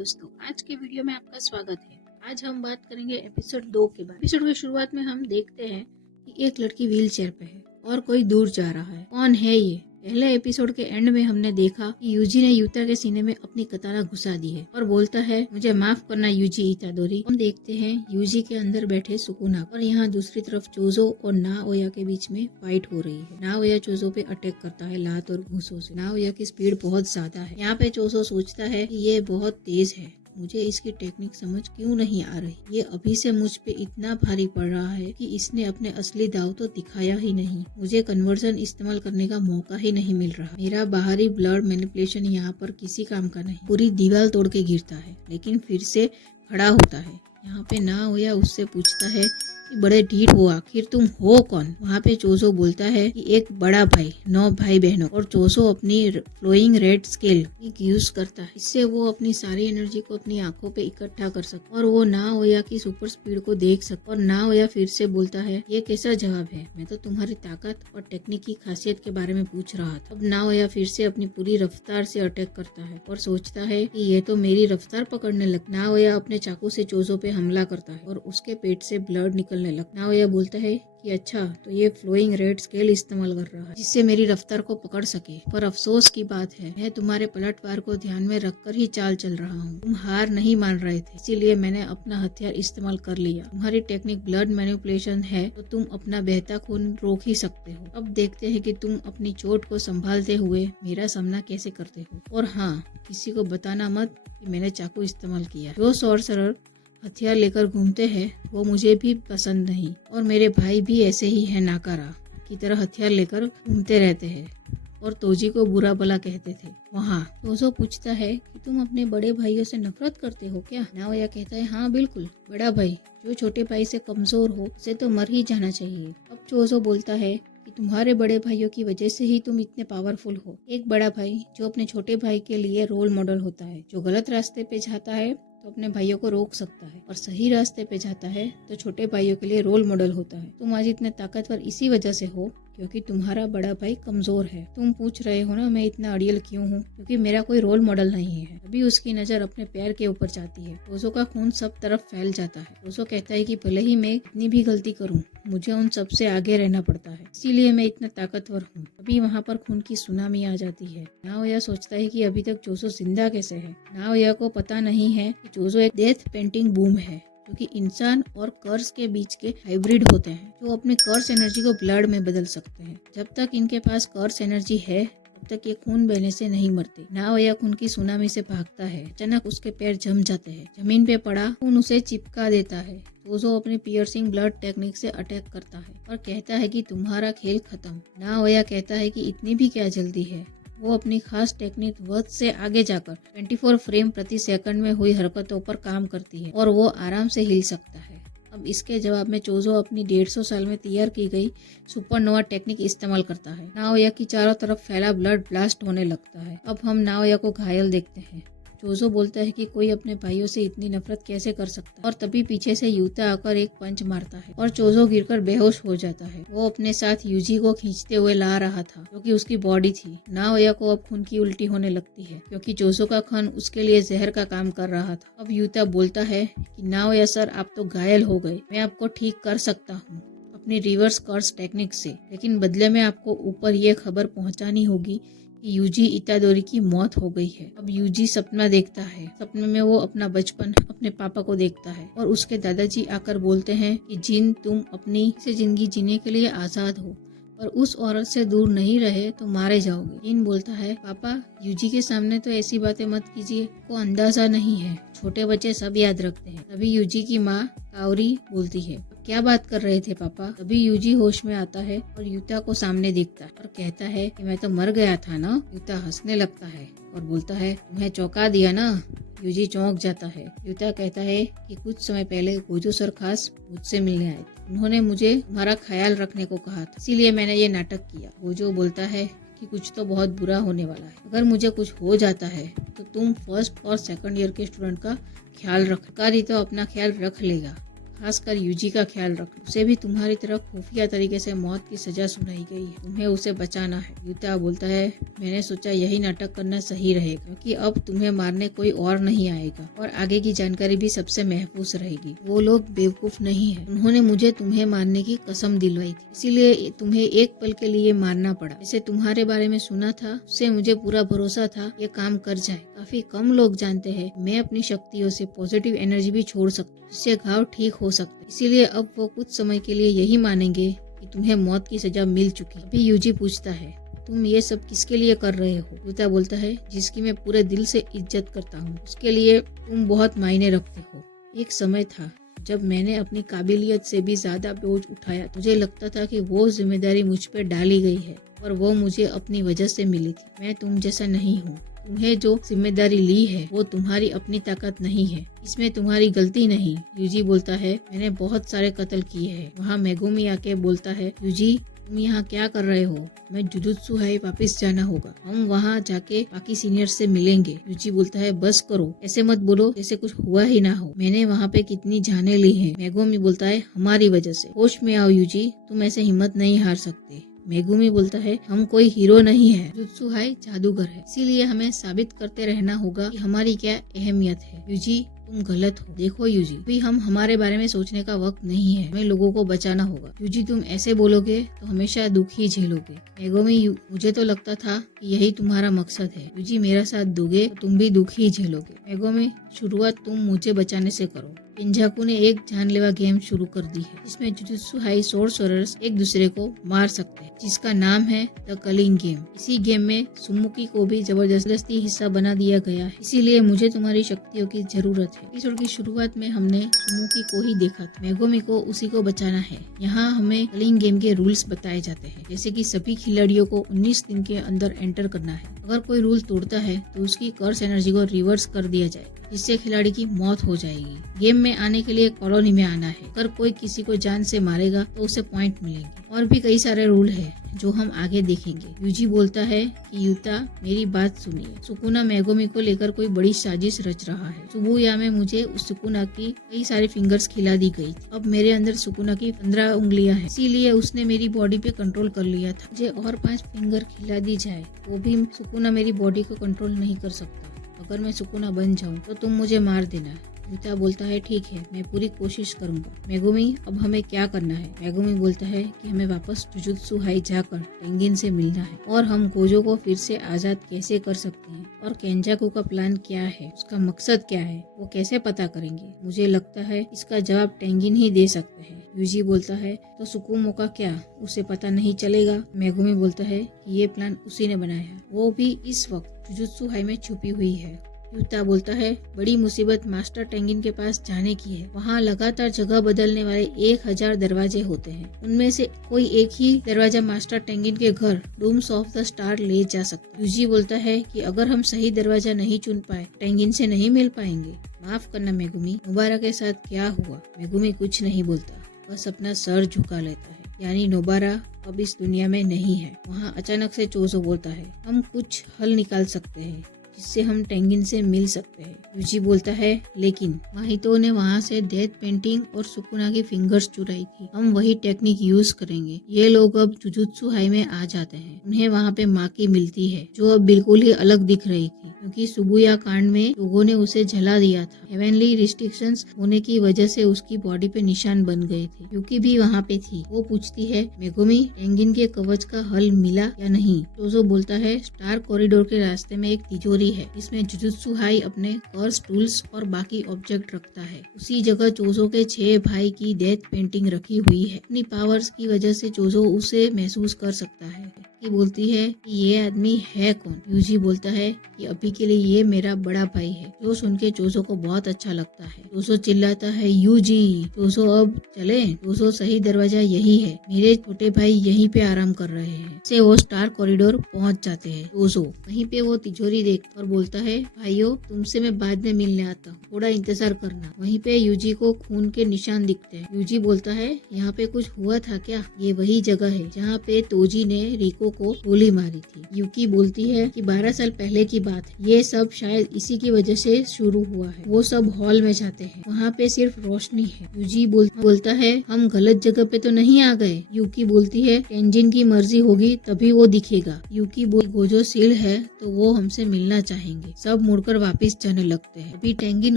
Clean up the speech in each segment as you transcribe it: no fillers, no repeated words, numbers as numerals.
दोस्तों, आज के वीडियो में आपका स्वागत है। आज हम बात करेंगे एपिसोड 2 के बारे में। एपिसोड की शुरुआत में हम देखते हैं कि एक लड़की व्हील चेयर पे है और कोई दूर जा रहा है। कौन है ये? पहले एपिसोड के एंड में हमने देखा कि यूजी ने यूता के सीने में अपनी कतारा घुसा दी है और बोलता है, मुझे माफ करना यूजी इतादोरी। हम देखते हैं यूजी के अंदर बैठे सुकुना और यहाँ दूसरी तरफ चोजो और नाओया के बीच में फाइट हो रही है। नाओया चोजो पे अटैक करता है लात और घूसों से। नाओया की स्पीड बहुत ज्यादा है। यहाँ पे चोजो सोचता है कि ये बहुत तेज है, मुझे इसकी टेक्निक समझ क्यों नहीं आ रही। ये अभी से मुझ पे इतना भारी पड़ रहा है कि इसने अपने असली दाव तो दिखाया ही नहीं। मुझे कन्वर्जन इस्तेमाल करने का मौका ही नहीं मिल रहा। मेरा बाहरी ब्लड मैनिपुलेशन यहाँ पर किसी काम का नहीं। पूरी दीवार तोड़ के गिरता है लेकिन फिर से खड़ा होता है। यहाँ पे नाओया उससे पूछता है कि बड़े ढीठ हो, आखिर तुम हो कौन? वहाँ पे चोजो बोलता है कि एक बड़ा भाई, 9 भाई बहनों। और चोजो अपनी फ्लोइंग रेड स्केल यूज करता है। इससे वो अपनी सारी एनर्जी को अपनी आंखों पे इकट्ठा कर सकता और वो नाओया की सुपर स्पीड को देख सकता। और नाओया फिर से बोलता है, ये कैसा जवाब है? मैं तो तुम्हारी ताकत और टेक्निक की खासियत के बारे में पूछ रहा था। अब नाओया फिर से अपनी पूरी रफ्तार से अटैक करता है और सोचता है कि ये तो मेरी रफ्तार पकड़ने लग। नाओया अपने चाकू से चोजो पे हमला करता है और उसके पेट से ब्लड निकलने लग। नाओया बोलता है कि अच्छा, तो ये फ्लोइंग रेड स्केल इस्तेमाल कर रहा है जिससे मेरी रफ्तार को पकड़ सके। पर अफसोस की बात है, मैं तुम्हारे पलटवार को ध्यान में रखकर ही चाल चल रहा हूँ। तुम हार नहीं मान रहे थे, इसीलिए मैंने अपना हथियार इस्तेमाल कर लिया। तुम्हारी टेक्निक ब्लड मैनिपुलेशन है तो तुम अपना बहता खून रोक ही सकते हो। अब देखते हैं कि तुम अपनी चोट को संभालते हुए मेरा सामना कैसे करते हो। और हाँ, किसी को बताना मत कि मैंने चाकू इस्तेमाल किया। जो सॉर्सरर हथियार लेकर घूमते हैं वो मुझे भी पसंद नहीं, और मेरे भाई भी ऐसे ही है, नाकारा की तरह हथियार लेकर घूमते रहते हैं और तोजी को बुरा भला कहते थे। वहाँ तोजो पूछता है कि तुम अपने बड़े भाइयों से नफरत करते हो क्या? नाओया कहता है, हाँ बिल्कुल, बड़ा भाई जो छोटे भाई से कमजोर हो उसे तो मर ही जाना चाहिए। अब चोजो बोलता है कि तुम्हारे बड़े भाइयों की वजह से ही तुम इतने पावरफुल हो। एक बड़ा भाई जो अपने छोटे भाई के लिए रोल मॉडल होता है, जो गलत रास्ते पे जाता है तो अपने भाइयों को रोक सकता है और सही रास्ते पे जाता है तो छोटे भाइयों के लिए रोल मॉडल होता है। तुम आज इतने ताकतवर इसी वजह से हो क्योंकि तुम्हारा बड़ा भाई कमजोर है। तुम पूछ रहे हो ना मैं इतना अड़ियल क्यों हूँ? क्योंकि मेरा कोई रोल मॉडल नहीं है। अभी उसकी नजर अपने पैर के ऊपर जाती है। टोजो का खून सब तरफ फैल जाता है। टोजो कहता है कि भले ही मैं कितनी भी गलती करूँ, मुझे उन सबसे आगे रहना पड़ता है, इसीलिए मैं इतना ताकतवर हूँ। अभी वहाँ पर खून की सुनामी आ जाती है। नाओया सोचता है कि अभी तक चोजो जिंदा कैसे है। नाओया को पता नहीं है कि चोजो एक डेथ पेंटिंग बूम है जो कि इंसान और कर्स के बीच के हाइब्रिड होते हैं, जो अपने कर्स एनर्जी को ब्लड में बदल सकते हैं। जब तक इनके पास कर्स एनर्जी है तब तक ये खून बहने से नहीं मरते। नाओया खून की सुनामी से भागता है। अचानक उसके पैर जम जाते हैं। जमीन पे पड़ा खून उसे चिपका देता है। टोजो अपनी पियर्सिंग ब्लड टेक्निक से अटैक करता है और कहता है कि तुम्हारा खेल खत्म। नाओया कहता है कि इतनी भी क्या जल्दी है। वो अपनी खास टेक्निक वर्थ से आगे जाकर 24 फ्रेम प्रति सेकंड में हुई हरकतों पर काम करती है और वो आराम से हिल सकता है। अब इसके जवाब में चोजो अपनी 150 साल में तैयार की गई सुपरनोवा टेक्निक इस्तेमाल करता है। नाओया की चारों तरफ फैला ब्लड ब्लास्ट होने लगता है। अब हम नाओया को घायल देखते हैं। चोजो बोलता है कि कोई अपने भाइयों से इतनी नफरत कैसे कर सकता है, और तभी पीछे से यूता आकर एक पंच मारता है और चोजो गिरकर बेहोश हो जाता है। वो अपने साथ यूजी को खींचते हुए ला रहा था जो कि उसकी बॉडी थी। नाओया को अब खून की उल्टी होने लगती है क्योंकि चोजो का खून उसके लिए जहर का काम कर रहा था। अब यूता बोलता है कि नाओया सर, आप तो घायल हो गए, मैं आपको ठीक कर सकता हूँ अपनी रिवर्स कर्स टेक्निक से, लेकिन बदले में आपको ऊपर ये खबर पहुँचानी होगी कि यूजी इतादोरी की मौत हो गई है। अब यूजी सपना देखता है। सपने में वो अपना बचपन, अपने पापा को देखता है और उसके दादाजी आकर बोलते हैं कि जिन, तुम अपनी से जिंदगी जीने के लिए आजाद हो और उस औरत से दूर नहीं रहे तो मारे जाओगे। जिन बोलता है, पापा यूजी के सामने तो ऐसी बातें मत कीजिए, को अंदाजा नहीं है, छोटे बच्चे सब याद रखते हैं। तभी यूजी की माँ काओरी बोलती है, क्या बात कर रहे थे पापा? तभी यूजी होश में आता है और यूता को सामने देखता है और कहता है कि मैं तो मर गया था ना। यूता हंसने लगता है और बोलता है, तुम्हें चौंका दिया ना। यूजी चौंक जाता है। यूता कहता है कि कुछ समय पहले गोजो सर खास मुझसे मिलने आए थे। उन्होंने मुझे तुम्हारा ख्याल रखने को कहा था, इसीलिए मैंने ये नाटक किया। गोजो बोलता है कि कुछ तो बहुत बुरा होने वाला है। अगर मुझे कुछ हो जाता है तो तुम फर्स्ट और सेकंड ईयर के स्टूडेंट का ख्याल रख, कारी तो अपना ख्याल रख लेगा, खासकर यूजी का ख्याल रखना। उसे भी तुम्हारी तरह खुफिया तरीके से मौत की सजा सुनाई गई है, तुम्हें उसे बचाना है। युता बोलता है, मैंने सोचा यही नाटक करना सही रहेगा, क्योंकि अब तुम्हें मारने कोई और नहीं आएगा और आगे की जानकारी भी सबसे महफूज रहेगी। वो लोग बेवकूफ नहीं है, उन्होंने मुझे तुम्हें मारने की कसम दिलवाई थी, इसीलिए तुम्हें एक पल के लिए मारना पड़ा। जैसे तुम्हारे बारे में सुना था, उससे मुझे पूरा भरोसा था ये काम कर जाए। काफी कम लोग जानते हैं मैं अपनी शक्तियों से पॉजिटिव एनर्जी भी छोड़ सकती हूँ, जिससे घाव ठीक हो सकता है। इसीलिए अब वो कुछ समय के लिए यही मानेंगे कि तुम्हें मौत की सजा मिल चुकी। अभी यूजी पूछता है, तुम ये सब किसके लिए कर रहे हो? युता बोलता है, जिसकी मैं पूरे दिल से इज्जत करता हूँ, उसके लिए तुम बहुत मायने रखते हो। एक समय था जब मैंने अपनी काबिलियत से भी ज्यादा बोझ उठाया। मुझे लगता था कि वो जिम्मेदारी मुझ पर डाली गई है और वो मुझे अपनी वजह से मिली थी। मैं तुम जैसा नहीं हूँ। तुम्हें जो जिम्मेदारी ली है वो तुम्हारी अपनी ताकत नहीं है, इसमें तुम्हारी गलती नहीं। यूजी बोलता है, मैंने बहुत सारे कत्ल किए हैं। वहाँ मेगुमी आके बोलता है, यूजी तुम यहाँ क्या कर रहे हो? मैं जुजुत्सु हाई वापस जाना होगा, हम वहाँ जाके बाकी सीनियर से मिलेंगे। यूजी बोलता है, बस करो, ऐसे मत बोलो जैसे कुछ हुआ ही ना हो। मैंने वहाँ पे कितनी जाने ली हैं। मेगुमी बोलता है, हमारी वजह से। होश में आओ यूजी, तुम ऐसे हिम्मत नहीं हार सकते। मेगुमी बोलता है, हम कोई हीरो नहीं है, जुजुत्सु हाई जादूगर है, इसीलिए हमें साबित करते रहना होगा कि हमारी क्या अहमियत है। यूजी तुम गलत हो। देखो यूजी, अभी हम हमारे बारे में सोचने का वक्त नहीं है, हमें लोगों को बचाना होगा। यूजी तुम ऐसे बोलोगे तो हमेशा दुख ही झेलोगे। मेगुमी, मुझे तो लगता था कि यही तुम्हारा मकसद है। यूजी मेरा साथ दोगे तो तुम भी दुख ही झेलोगे। मेगुमी, शुरुआत तुम मुझे बचाने से करो। केंजाकू ने एक जानलेवा गेम शुरू कर दी है, जिसमें जुजुत्सु हाई सोर्सरर्स एक दूसरे को मार सकते हैं, जिसका नाम है द कलिंग गेम। इसी गेम में सुमुकी को भी जबरदस्ती हिस्सा बना दिया गया है, इसीलिए मुझे तुम्हारी शक्तियों की जरूरत है। एपिसोड की शुरुआत में हमने सुमुकी को ही देखा था, मेगुमी को उसी को बचाना है। यहाँ हमें कलिंग गेम के रूल्स बताए जाते हैं, जैसे कि सभी खिलाड़ियों को 19 दिन के अंदर एंटर करना है। अगर कोई रूल तोड़ता है तो उसकी कर्स एनर्जी को रिवर्स कर दिया जाएगा, जिससे खिलाड़ी की मौत हो जाएगी। गेम में आने के लिए कॉलोनी में आना है। अगर कोई किसी को जान से मारेगा तो उसे पॉइंट मिलेंगे। और भी कई सारे रूल है जो हम आगे देखेंगे। यूजी बोलता है कि युता मेरी बात सुनिए, सुकुना मेगुमी को लेकर कोई बड़ी साजिश रच रहा है। सुबुया में मुझे उस सुकुना की कई सारे फिंगर्स खिला दी गई थी। अब मेरे अंदर सुकुना की 15 उंगलियां हैं, इसीलिए उसने मेरी बॉडी पे कंट्रोल कर लिया था। मुझे और 5 फिंगर खिला दी जाए वो भी सुकुना मेरी बॉडी को कंट्रोल नहीं कर सकता। अगर मैं सुकुना बन जाऊं तो तुम मुझे मार देना। युता बोलता है, ठीक है, मैं पूरी कोशिश करूंगा। मेगुमी, अब हमें क्या करना है? मेगुमी बोलता है कि हमें वापस जुजुत्सु हाई जाकर टेंगिन से मिलना है और हम गोजो को फिर से आजाद कैसे कर सकते हैं, और केंजाकू का प्लान क्या है, उसका मकसद क्या है, वो कैसे पता करेंगे। मुझे लगता है इसका जवाब टेंगिन ही दे सकते हैं। यूजी बोलता है, तो सुकुमो का क्या, उसे पता नहीं चलेगा? मेगुमी बोलता है कि ये प्लान उसी ने बनाया, वो भी इस वक्त जुजुत्सु हाई में छुपी हुई है। युता बोलता है, बड़ी मुसीबत मास्टर टेंगिन के पास जाने की है। वहाँ लगातार जगह बदलने वाले 1000 दरवाजे होते हैं, उनमें से कोई एक ही दरवाजा मास्टर टेंगिन के घर रूम्स ऑफ द स्टार ले जा सकता है। यूजी बोलता है कि अगर हम सही दरवाजा नहीं चुन पाए टेंगिन से नहीं मिल पाएंगे। माफ करना मेगुमी, नोबारा के साथ क्या हुआ? मेगुमी कुछ नहीं बोलता, बस अपना सर झुका लेता है। यानी नोबारा अब इस दुनिया में नहीं है। वहाँ अचानक से चोजो बोलता है, हम कुछ हल निकाल सकते हैं जिससे हम टेंगिन से मिल सकते हैं। यूजी बोलता है, लेकिन माहितो ने वहाँ से डेथ पेंटिंग और सुकुना की फिंगर्स चुराई थी, हम वही टेक्निक यूज करेंगे। ये लोग अब जुजुत्सु हाई में आ जाते हैं, उन्हें वहाँ पे माकी मिलती है जो अब बिल्कुल ही अलग दिख रही थी, क्योंकि सुबुया कांड में लोगों ने उसे जला दिया था। हेवनली रिस्ट्रिक्शंस होने की वजह से उसकी बॉडी पे निशान बन गए थे। युकी भी वहाँ पे थी। वो पूछती है, मेगुमी, टेंगिन के कवच का हल मिला या नहीं? चोजो बोलता है, स्टार कॉरिडोर के रास्ते में एक तिजोरी है, इसमें जुजुत्सु हाई अपने कर्स टूल्स और बाकी ऑब्जेक्ट रखता है। उसी जगह चोजो के 6 भाई की डेथ पेंटिंग रखी हुई है। अपनी पावर्स की वजह से चोजो उसे महसूस कर सकता है। की बोलती है कि ये आदमी है कौन? यूजी बोलता है कि अभी के लिए ये मेरा बड़ा भाई है, जो सुन के चोजो को बहुत अच्छा लगता है। चोजो चिल्लाता है, यूजी। चोजो, अब चले? चोजो, सही दरवाजा यही है, मेरे छोटे भाई यहीं पे आराम कर रहे हैं। से वो स्टार कॉरिडोर पहुंच जाते हैं। चोजो वहीं पे वो तिजोरी देख और बोलता है, भाइयों, तुमसे मैं बाद में मिलने आता हूँ, थोड़ा इंतजार करना। वहीं पे यूजी को खून के निशान दिखते हैं। यूजी बोलता है, यहाँ पे कुछ हुआ था क्या? ये वही जगह है जहाँ पे तोजी ने रिको को गोली मारी थी। यूकी बोलती है कि 12 साल पहले की बात है, ये सब शायद इसी की वजह से शुरू हुआ है। वो सब हॉल में जाते हैं, वहाँ पे सिर्फ रोशनी है। यूजी बोलता है हम गलत जगह पे तो नहीं आ गए। यूकी बोलती है टेंजिन की मर्जी होगी तभी वो दिखेगा। यूकी गोजो सील है तो वो हमसे मिलना चाहेंगे। सब मुड़कर वापस जाने लगते हैं। अभी टेंगिन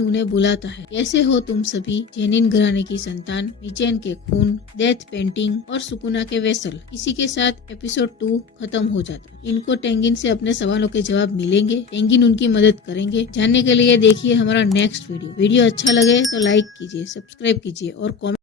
उन्हें बुलाता है, कैसे हो तुम सभी? जेनिन घराने की संतान, मिचेन के खून, डेथ पेंटिंग और सुकुना के वेसल। इसी के साथ एपिसोड 2 खत्म हो जाता है। इनको टेंगिन से अपने सवालों के जवाब मिलेंगे, टेंगिन उनकी मदद करेंगे। जानने के लिए देखिए हमारा नेक्स्ट वीडियो। वीडियो अच्छा लगे तो लाइक कीजिए, सब्सक्राइब कीजिए और कमेंट